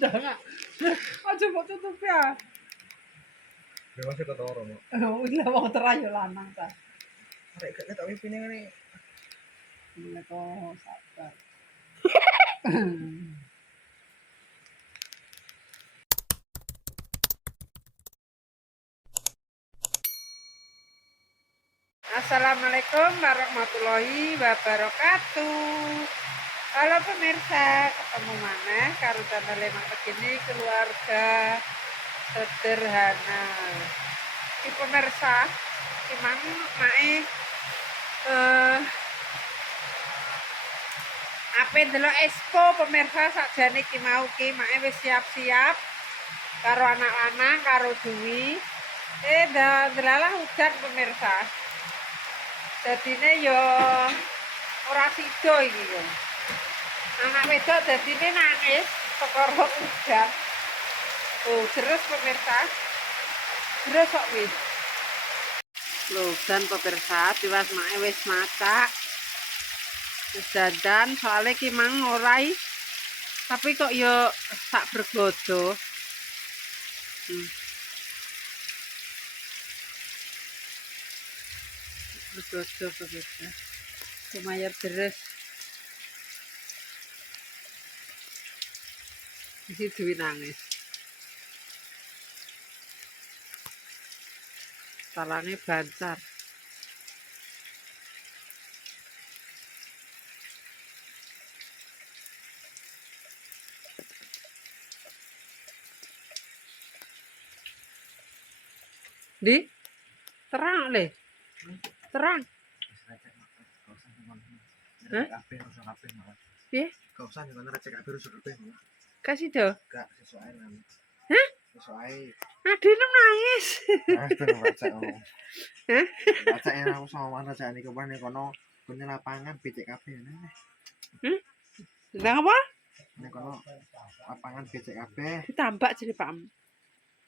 Jangan. Aja mbok tutup ya. Dia masih ketoro mo. Oh, iya wong terayu lanang ta. Arek gak ketok pipine ngene. Iya kok sabar. Assalamualaikum warahmatullahi wabarakatuh. Halo pemirsa, ketemu mana karo channel Lemang begini keluarga sederhana. Di pemirsa, Imang mae apa ndelok expo pemirsa sakjane ki mau ki mae wis siap-siap karo anak-anak karo Dwi. Delalah hujan pemirsa. Dadine yo ora sida iki yo. Anak wedok dadine nangis perkara hujan. Oh, terus pemirsa. Terus kok wis. Lho, dan pemirsa tiwas mae wis masak. Wis dandan soalnya ki mang orai. Tapi kok yo sak bergodo. Bergodo pemirsa. Lumayan deres. Isi Dwi nangis. Talangnya bancar. Di terang le. Terang. Hah? Piye? Gak usah nyono recek kabeh rusak kabeh. Kasih do. Gak sesuai nang. Hah? Sesuai. Adine nangis. Mas ben baca ngomong. Hah? Baca yang aku sama mana jane kemana kono punya lapangan becek kabeh nah. Sedang apa? Nek kono lapangan becek kabeh. Ditambak jadi Pak.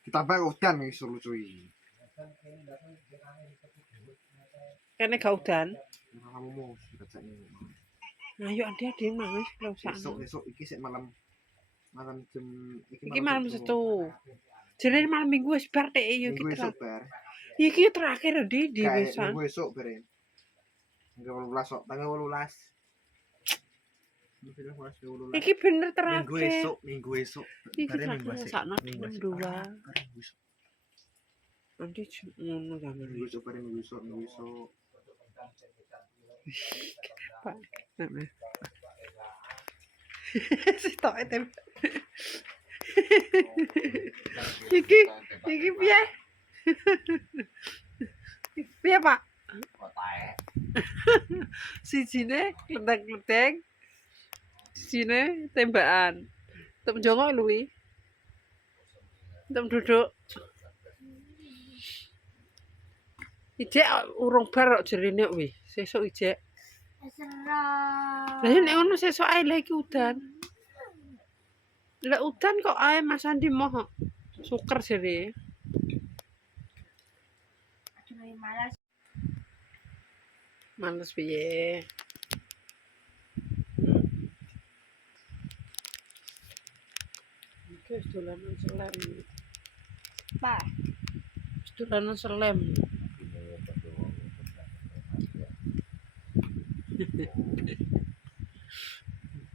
Ditambah udan wis lucu-lucu. Kene gak udan. Kamu mau baca ini. Nah, yuk ade nangis lho sak. Esok iki sik malam jam Iki malam Setu. Jadi malam Minggu wis bar tek yo Minggu ki esok bar. Iki terakhir di wisan. Minggu esok bare. Tanggal 18 kok, tanggal 18. Iki bener terakhir. Minggu esok. Iki Bare minggu esok. sakno Minggu jam 2. Minggu esok. Nanti ngono ta Minggu esok bare minggu esok. Pak. Sitok itu. Iki piye? Piye, Pak? Sijine klethek-klethek. Sijine tembakan. Tuk njongok luwi. Tuk duduk. Ijek urung bar kok jerene kuwi. Sesuk ijek. Lah nek ngono sesuk ae lha iki udan. Lah udan kok ae Mas Andi moh. Suker jere. Aduh, malas. Males piye? Oke, dolanan selem. Pak. Dolanan selem.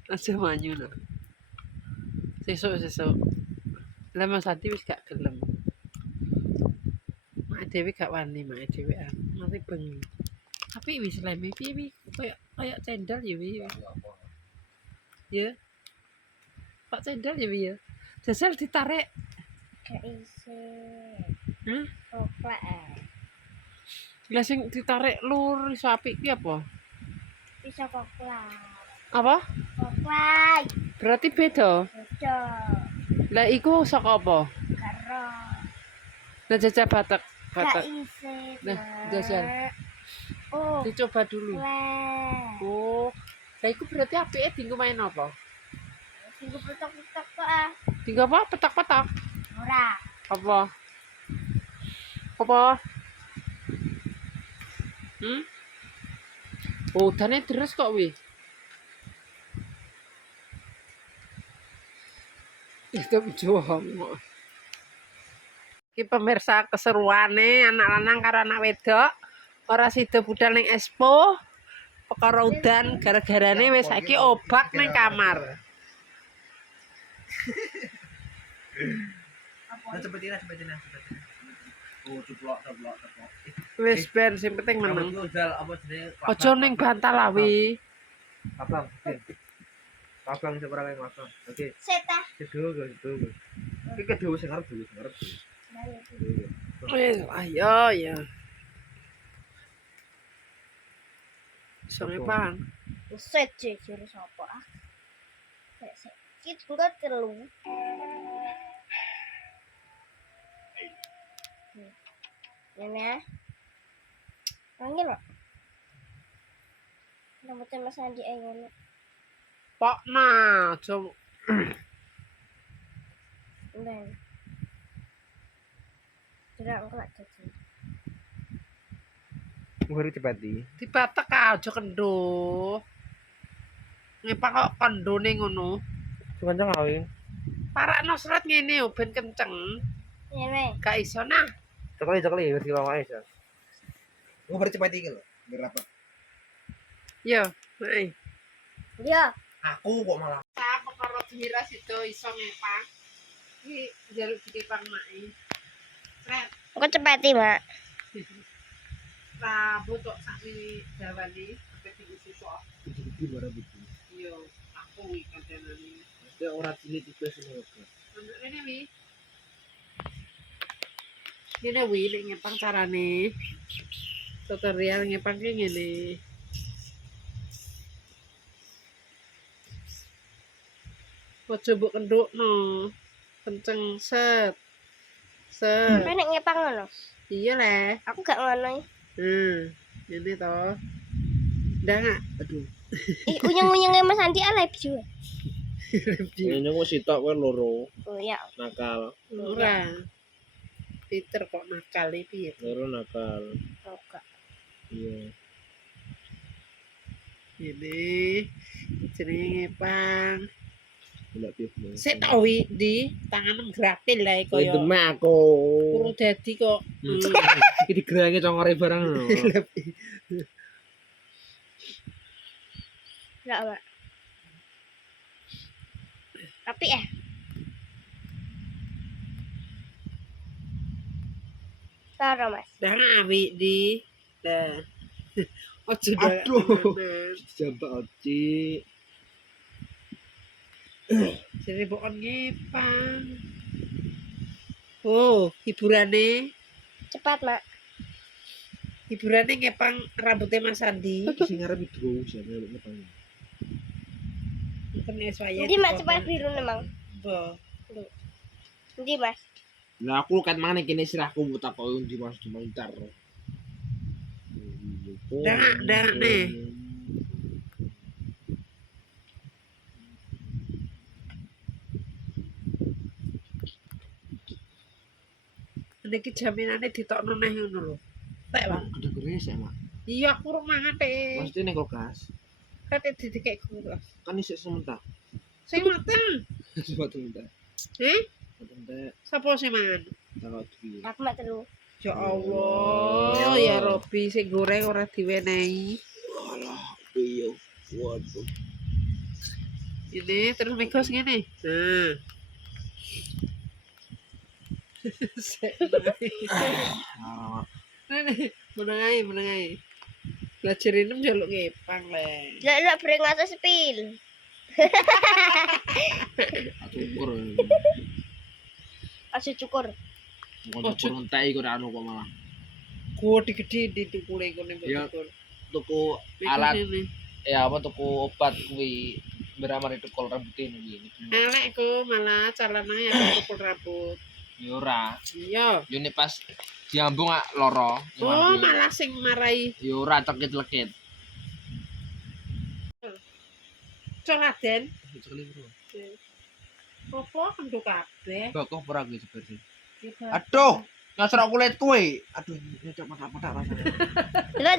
Aja manyu lho. Sesuk. Lah Mas Adi wis gak gelem. Mak dhewe gak wani, mak dhewean. Mati bengi. Tapi wis leme piye kaya cendol ya wi. Ya. Pak cendol ya wi ya. Jajal ditarik. Gak isi. Hah? Koplek. Lah sing ditarik lur iso apik ki apa? Bisa koplek. Apa? Koplek. Berarti beda. Betul. Lah iku saka apa? Karo. Lah jajal batek. Gak isi. Nah, jajal. Oh. Dicoba dulu. Koplek. Oh. Lah iku berarti apike dienggo main apa? Tunggu petok-petok kok. Dienggo apa? Petak-petak. Ora. Apa? Apa? Oh, udane deres kok wi. Itu jowo. Iki pemirsa keseruane anak lanang karo anak wedok ora sida budal ning expo perkara udan gara-garane wis saiki obak ning kamar. Cepetin. Oh, ceplok. Wis ben sing penting meneng. Udah apa jenenge? Aja ning bantal awi. Abang. Abang seberang yang abang. Oke. Seta. Itu. Iki kedua sing ngarep dulu. Wis ayo ya. Sore pang. Set jejer sapa ah. Sek. Kit enggak telu. Ini ya. Panggil lo. Rambutnya Mas Andi ayo. Pok nah, coba Ben. Tidak enggak jadi. Ngeri cepati. dibatek aja kendo. Ngepang kok kendone ngono. Kenceng awi. Parakno sret ngene yo ben kenceng. Ini. Gak iso nah. Cekli wis dilawake ya. Ngeri cepati iki lho. Berapa? Yo, nek Dia. Aku kok malah. apa karo diras itu iso ngepang. Iki jaluk dikepang mae. Sret. Aku cepati, Mak. Rambut kok sakmene dawane sampe diisi sok. Iki bara iki. Yo, aku iki kandanane. Ya ora cilik tipe sini kok. Ini wi. Ini wi nek ngepang carane. Tutorial ngepang ki ngene. Ojo mbok kendukno. Kenceng set. Set. Nek ngepang ngono. Iya le. Aku gak ngono. Ini toh. Ndak ngak. Aduh. Ih, unyeng-unyenge Mas Andi alay juga. Ini kok sitok kowe loro. Oh ya. Nakal. Ora. Peter kok nakal iki piye? Loro nakal. Enggak. Iya. Ini jenenge ngepang. Ndak piye. Sik tok wi di tangan gratil lah Kowe kaya. demek aku. Kurang dadi kok. Iki digerangi congore barang lho. Enggak, Pak. Tapi ya. Tara, Mas. Dah awi di. Dah. Ojo dah. Aduh. Jambak oci. Jadi pokon ngepang. Oh, hiburane. Cepat, Mak. Hiburane ngepang rambutnya Mas Andi. Sing ngarep itu jane lek nepang. Bukan es waya. Ndi, Mak, cepat biru memang. Bo. Ndi, Mas. Lah aku kan mangan kene sirahku tak kok ndi Mas dimontar. Dah nih. Niki jaminane ditokno neh ngono lho. Tek, Pak. Gede-gede sih, Mak. Iya, aku urung mangan teh. Mesti ning kulkas. Kate didikek gula. Kan isih sementara. Sing mateng. Coba sementara. Sementara Sapa sing mangan? takut iki. Aku mak telu. Ya Allah, ya Robi sing goreng ora diwenehi. Alah, piye. Waduh. Ini terus mikos ngene. Nah. Ah, Meneng ae. Belajar inem jaluk ngepang le. Lek beringat sepil. cukur. Asu cukur. Kok cukur entek iku ora anu kok malah. Gede gede di tukule kene Ya. betul. Tuku alat ya apa tuku obat kuwi beramar itu kol rambutin iki. Elek ku malah calonane yang tukul rambut. Ya ora. Iya. Yo nek pas diambung ah loro. Oh, malah sing marai Ya ora cekit-lekit. coladen. Sekali bro. Opo kenduk kabeh. Kok ora kuwi seperti. Aduh. Aduh, ngasrak kulit kuwi. Aduh, nyocok patak-patak rasane. Jelas.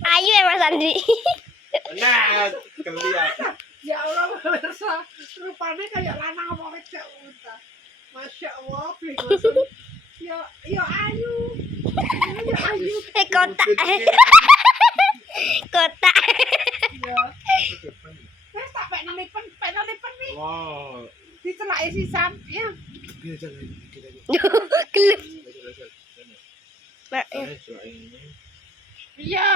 Ayo ya Mas Andi. Nah, Kelihatan. Ya Allah, pemirsa, rupanya kayak lanang apa wedok unta. Masya Allah, bingung. Ya ayu. Ya ayu. Kotak. Kotak. Ya. Wes tak pekno lipen nih. Wow. Dicelake sisan. Ya. Kelip. Nah, ya. Iya.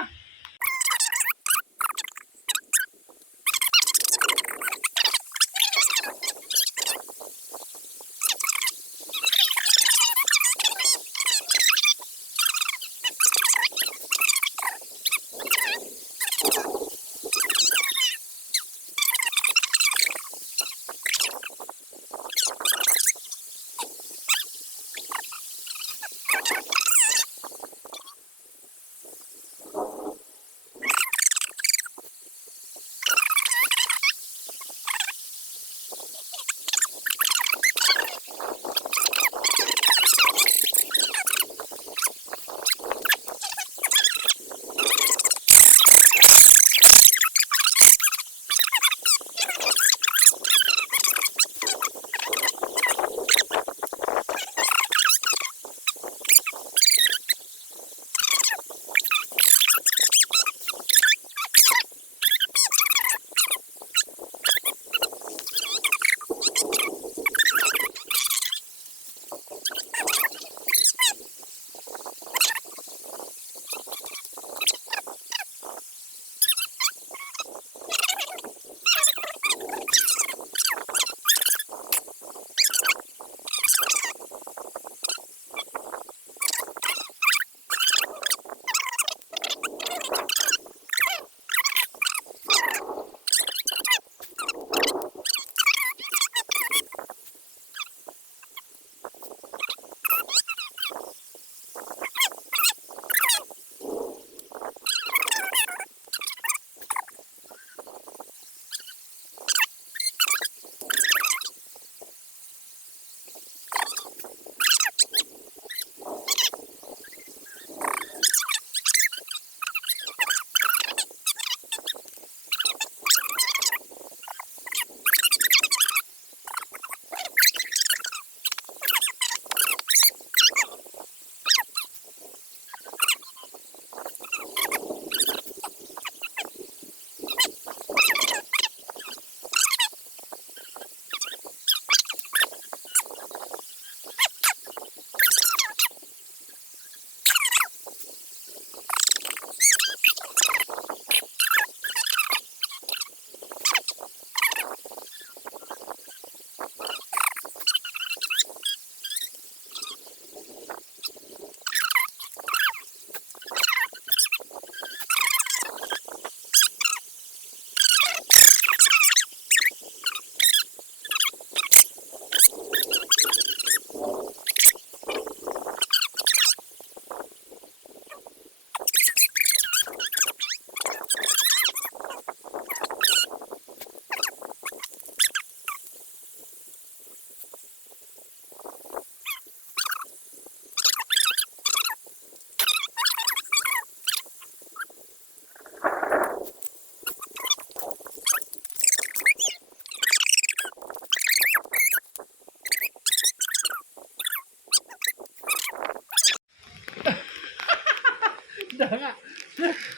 Jangan.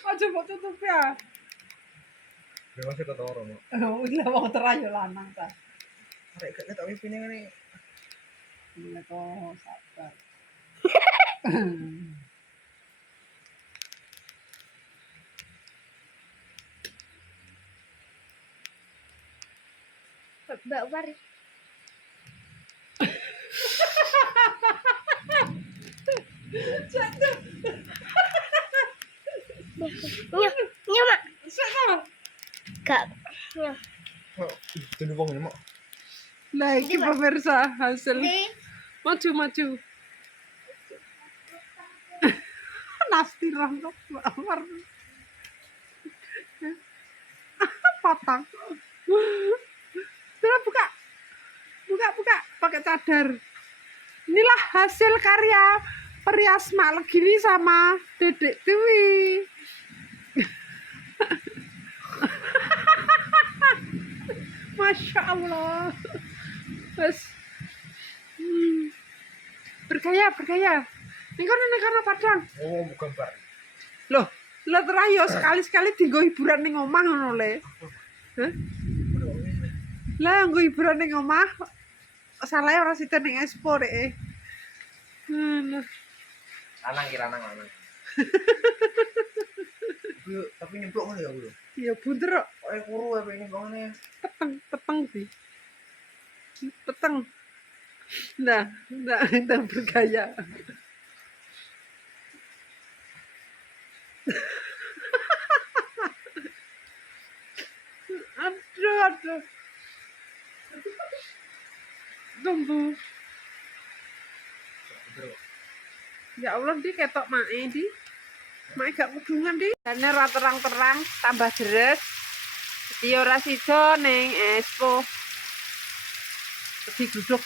Aja mbok tutup ya. Ya masih ketoro, Mak. Udah mau terayu lanang ta. Arek gak ketok pipine ngene. Ini kok sabar. Mbak Wari. Nyah, nyah mak. Sana. Gak, nyah. Oh, jadi wong ini, Mak. Nah, ini pemirsa hasil. Di. Maju. Nasti rangkap amar. Patang. Sudah buka pakai cadar. Inilah hasil karya Priasma Legini sama Dedek Tiwi. Allah. Wes. Bergaya, bergaya. Ning kono padang. Oh, bukan bar. Loh, lah terayo sekali-sekali dienggo hiburan ning omah ngono le. Hah? Lah nggo hiburan ning omah. Salahe ora sida ning expo dek. Ngono. Lanang. Tapi nyemplok ngono ya, Bro. Ya bunder kok. Kuru apa ini kone. Peteng sih. Peteng. Nah, bergaya. Aduh. Tunggu. Ya Allah, di ketok mae di. Mae gak mudungan di. Dane ra terang-terang, tambah deres. Dadi ora sida ning expo. Duduk.